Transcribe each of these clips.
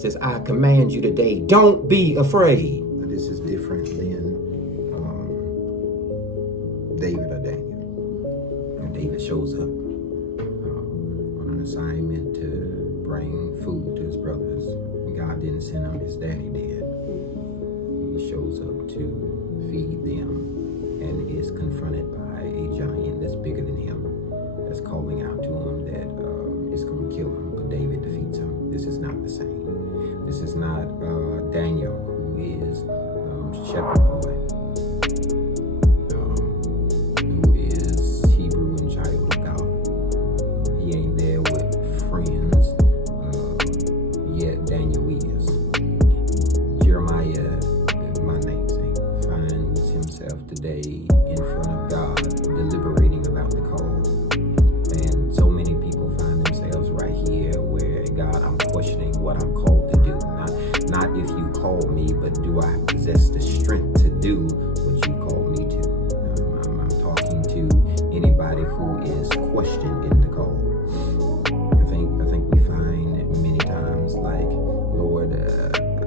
Says, I command you today, don't be afraid. This is different than David or Daniel. And David shows up on an assignment to bring food to his brothers. God didn't send him, his daddy did. He shows up to feed them and is confronted by a giant that's bigger than him, that's calling out to him that it's going to kill him, but David defeats him. This is not the same. This is not Daniel, who is shepherd boy, who is Hebrew and child of God. He ain't there with friends, yet Daniel is. Jeremiah, my namesake, finds himself today in front of God, deliberating about the call. And so many people find themselves right here where, God, I'm questioning what I'm called to do. Not if you called me, but do I possess the strength to do what you called me to? I'm talking to anybody who is questioned in the call. I think we find many times, like, Lord,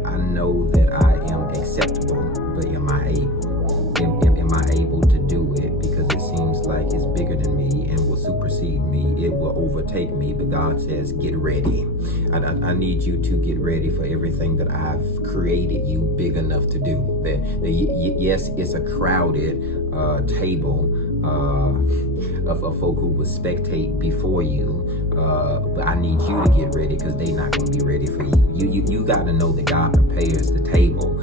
I know that I am acceptable, but am I able? Am I able to do it? Because it seems like it's bigger than me and will supersede me. It will overtake me. But God says, get ready. I need you to get ready for everything that I've created you big enough to do. Yes, it's a crowded table of folk who will spectate before you, but I need you to get ready, because they're not going to be ready for you. You got to know that God prepares the table.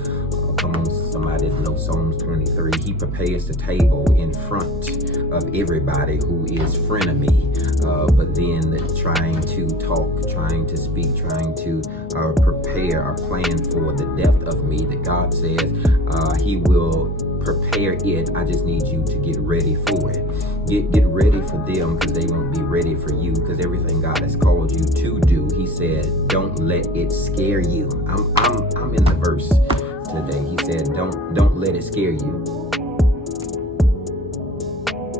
Come on, somebody knows Psalms 23. He prepares the table in front of everybody who is frenemy, but then trying to talk, trying to speak, trying to prepare or plan for the depth of me that God says he will prepare it. I just need you to get ready for it. Get ready for them, because they won't be ready for you, because everything God has called you to do, he said, don't let it scare you. I'm in the verse today. He said, don't let it scare you.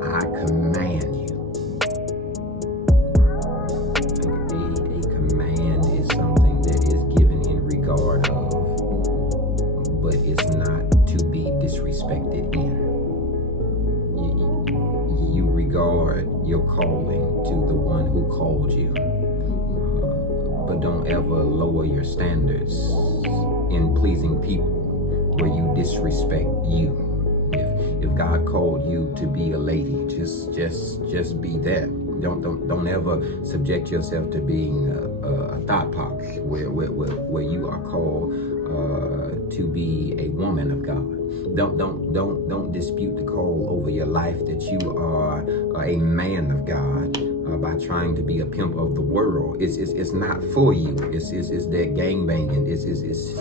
I command you. A command is something that is given in regard of, but it's not to be disrespected in. You regard your calling to the one who called you, but don't ever lower your standards in pleasing people where you disrespect you. If God called you to be a lady, just be that. Don't ever subject yourself to being a thought pock where you are called to be a woman of God. Don't dispute the call over your life that you are a man of God by trying to be a pimp of the world. It's not for you. It's that gang banging. It's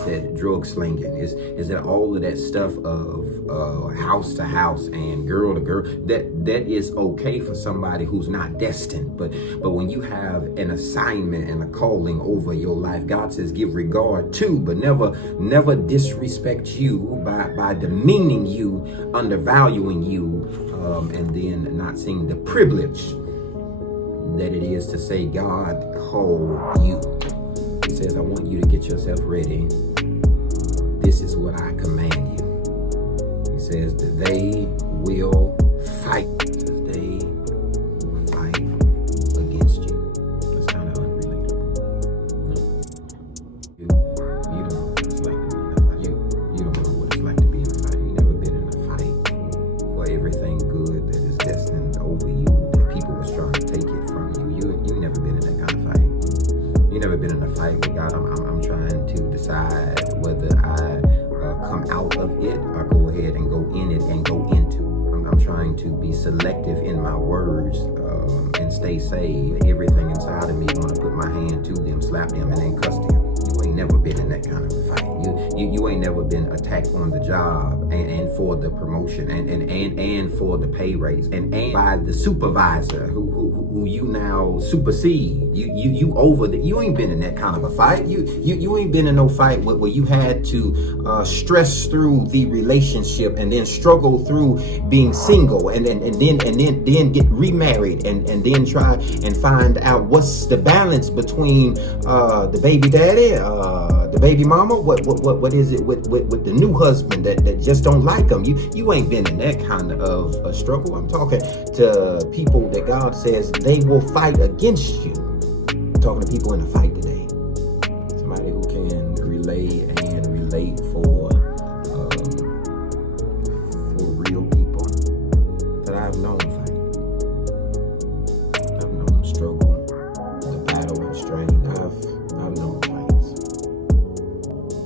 that drug slinging. It's that all of that stuff of house to house and girl to girl. That is okay for somebody who's not destined. But when you have an assignment and a calling over your life, God says give regard to, but never disrespect you by demeaning you, undervaluing you, and then not seeing the privilege that it is to say, God called you. He says, I want you to get yourself ready. This is what I command you. He says that they will fight. He says they will fight against you. That's kind of unrelatable. No. You don't know what it's like to be in a fight. You don't know what it's like to be in a fight. You never been in a fight for everything good that is destined over you, that people was trying to take it from you. You never been in that kind of fight. You never been in a fight with God. I'm trying to decide whether I come out of it or go ahead and go in it and go into. I'm trying to be selective in my words and stay saved. Everything inside of me want to put my hand to them, slap them, and then cuss them. You ain't never been in that kind of a fight. You ain't never been attacked on the job and for the promotion and for the pay raise and by the supervisor who you now supersede. You over that. You ain't been in that kind of a fight. You ain't been in no fight where you had to stress through the relationship and then struggle through being single and then get remarried and then try and find out what's the balance between the baby daddy, baby mama? What is it with the new husband that just don't like them? You ain't been in that kind of a struggle. I'm talking to people that God says they will fight against you. I'm talking to people in a fight today. Somebody who can relay and relate for real people that I've known fight. I've known struggle, the battle and strain. I've known fights.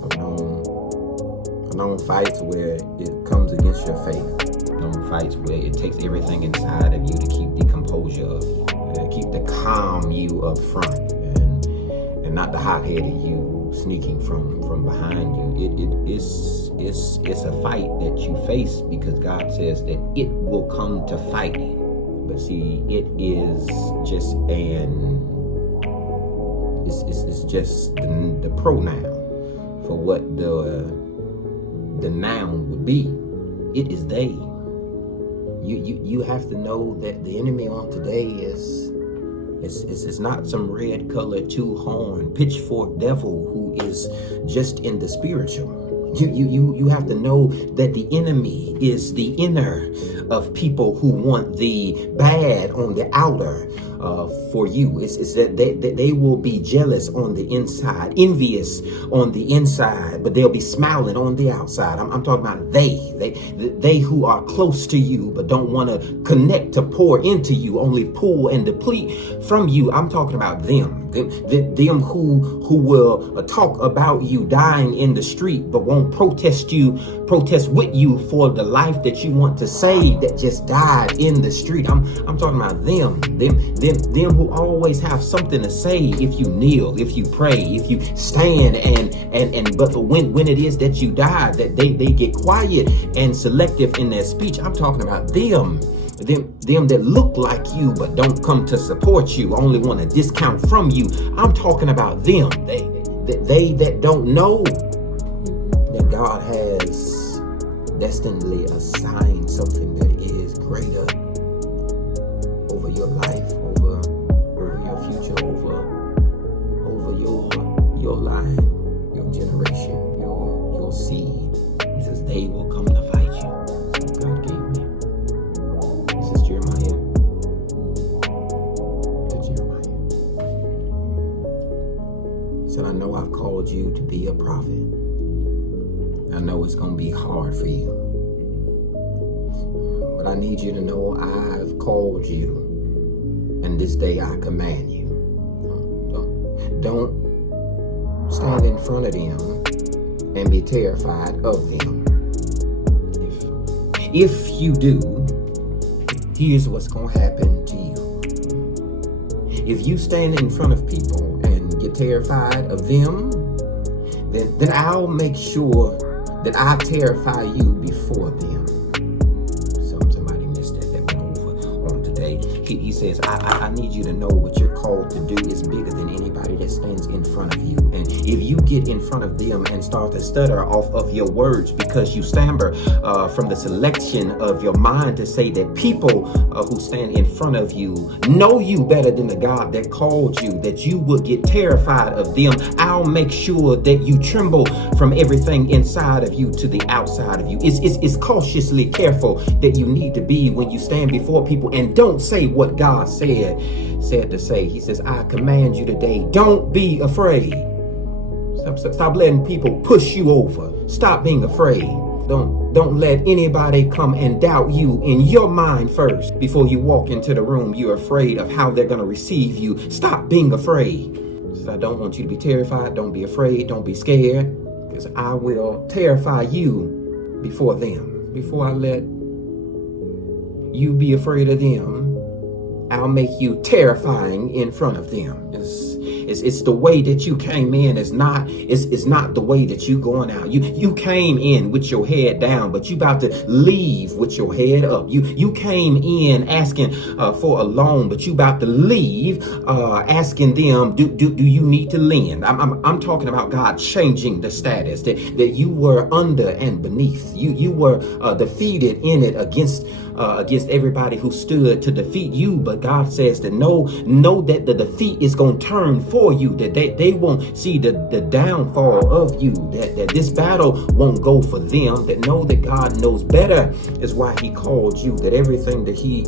I've known fights where it comes against your faith. I've known fights where it takes everything inside of you to keep the composure of you, keep the calm you up front, and not the hot-headed you sneaking from behind you. It's a fight that you face because God says that it will come to fight you. But see, it is just it's just the pronoun for what the noun would be. It is they. You have to know that the enemy on today is not some red colored two-horned pitchfork devil who is just in the spiritual. You have to know that the enemy is the inner of people who want the bad on the outer for you. It's that they will be jealous on the inside, envious on the inside, but they'll be smiling on the outside. I'm talking about they who are close to you but don't want to connect to pour into you, only pull and deplete from you. I'm talking about them who will talk about you dying in the street but won't protest with you for the life that you want to save that just died in the street. I'm talking about them who always have something to say if you kneel, if you pray, if you stand but when it is that you die, that they get quiet and selective in their speech. I'm talking about them that look like you but don't come to support you, only want to discount from you. I'm talking about them. They that don't know that God has destinedly assigned something that is greater over your life, over your future, over your line, your generation, your seed. He says they will come to fight you. So God gave me. This is Jeremiah. He said, I know I've called you to be a prophet. I know it's going to be hard for you. But I need you to know I've called you, and this day I command you. Don't stand in front of them and be terrified of them. If you do, here's what's going to happen to you. If you stand in front of people and get terrified of them, then I'll make sure that I terrify you before them. Somebody missed that went over on today. He says, I need you to know what you're called to do is bigger than anybody that stands in front of you. And if you get in front of them and start to stutter off of your words because you stammer from the selection of your mind to say that people who stand in front of you know you better than the God that called you, that you will get terrified of them, I'll make sure that you tremble from everything inside of you to the outside of you. It's cautiously careful that you need to be when you stand before people and don't say what God said to say. He says, I command you today, don't be afraid. Stop letting people push you over. Stop being afraid. Don't let anybody come and doubt you in your mind first. Before you walk into the room, you're afraid of how they're going to receive you. Stop being afraid. I don't want you to be terrified. Don't be afraid. Don't be scared. Because I will terrify you before them. Before I let you be afraid of them, I'll make you terrifying in front of them. It's the way that you came in. It's not the way that you going out. You came in with your head down, but you about to leave with your head up. You came in asking for a loan, but you about to leave asking them, do you need to lend? I'm talking about God changing the status that you were under and beneath. You were defeated in it against against everybody who stood to defeat you. But God says that know that the defeat is going to turn for you, that they won't see the downfall of you, that this battle won't go for them, that know that God knows better is why he called you, that everything that he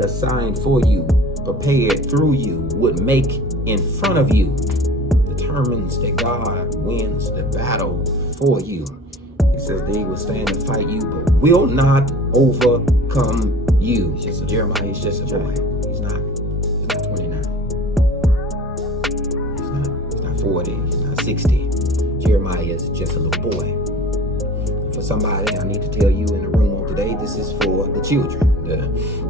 assigned for you, prepared through you, would make in front of you, determines that God wins the battle for you. He says they will stand and fight you, but will not overcome you. Jeremiah is just a boy. He's not 29. He's not 40. He's not 60. Jeremiah is just a little boy. And for somebody, I need to tell you in the room on today, this is for the children.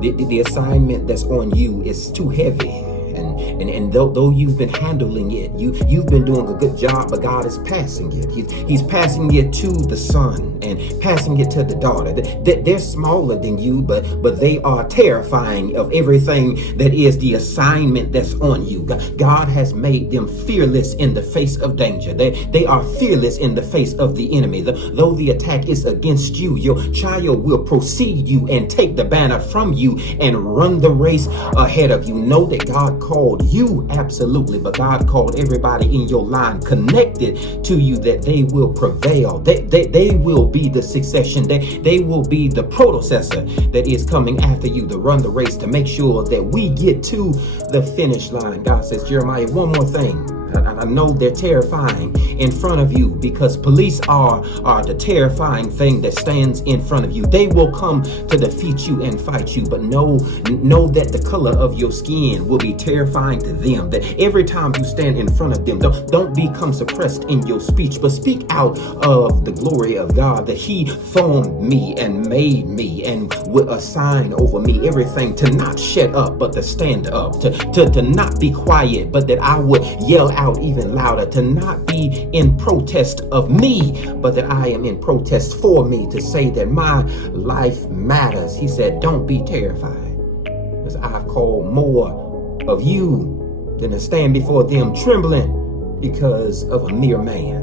The assignment that's on you is too heavy. And though you've been handling it, you've been doing a good job, but God is passing it. He's passing it to the son and passing it to the daughter. They're smaller than you, but they are terrifying of everything that is the assignment that's on you. God has made them fearless in the face of danger. They are fearless in the face of the enemy. Though the attack is against you, your child will precede you and take the banner from you and run the race ahead of you. Know that God called you, absolutely, but God called everybody in your line connected to you, that they will prevail. They will be the succession. They will be the predecessor that is coming after you to run the race, to make sure that we get to the finish line. God says, Jeremiah, one more thing. I know they're terrifying in front of you, because police are the terrifying thing that stands in front of you. They will come to defeat you and fight you, but know that the color of your skin will be terrifying to them. That every time you stand in front of them, don't become suppressed in your speech, but speak out of the glory of God, that he formed me and made me and would assign over me everything, to not shut up, but to stand up, to not be quiet, but that I would yell out even louder, to not be in protest of me, but that I am in protest for me, to say that my life matters. He said, don't be terrified, because I've called more of you than to stand before them trembling because of a mere man.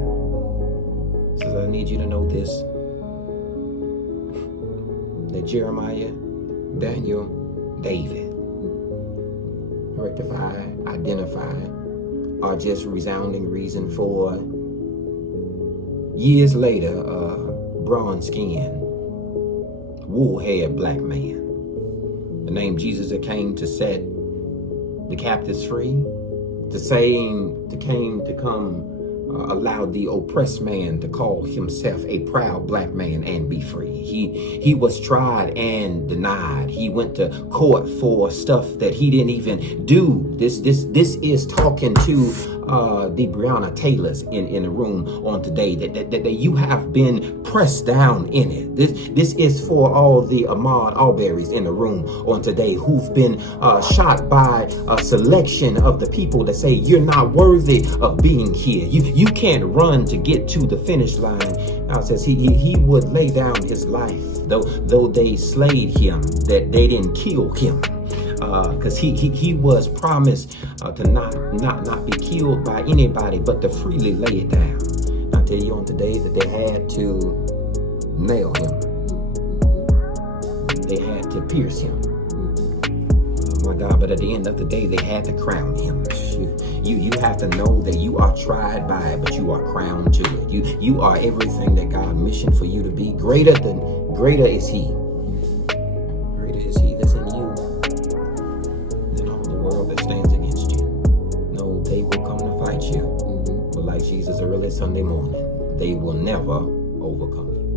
He says, I need you to know this, that Jeremiah, Daniel, David, rectify, identify, are just resounding reason for years later, bronze skin, wool haired black man. The name Jesus that came to set the captives free, allowed the oppressed man to call himself a proud black man and be free. He was tried and denied. He went to court for stuff that he didn't even do. This is talking to the Breonna Taylors in the room on today, that you have been pressed down in it. This is for all the Ahmaud Arbery's in the room on today, who've been shot by a selection of the people that say you're not worthy of being here. You can't run to get to the finish line. God says he would lay down his life, though they slayed him, that they didn't kill him. Because he was promised to not be killed by anybody, but to freely lay it down. I tell you on today that they had to nail him. They had to pierce him. Oh my God, but at the end of the day, they had to crown him. You have to know that you are tried by it, but you are crowned to it. You are everything that God missioned for you to be. Greater is he. Greater is he that's in you than all the world that stands against you. No, they will come to fight you. But like Jesus early Sunday morning, they will never overcome you.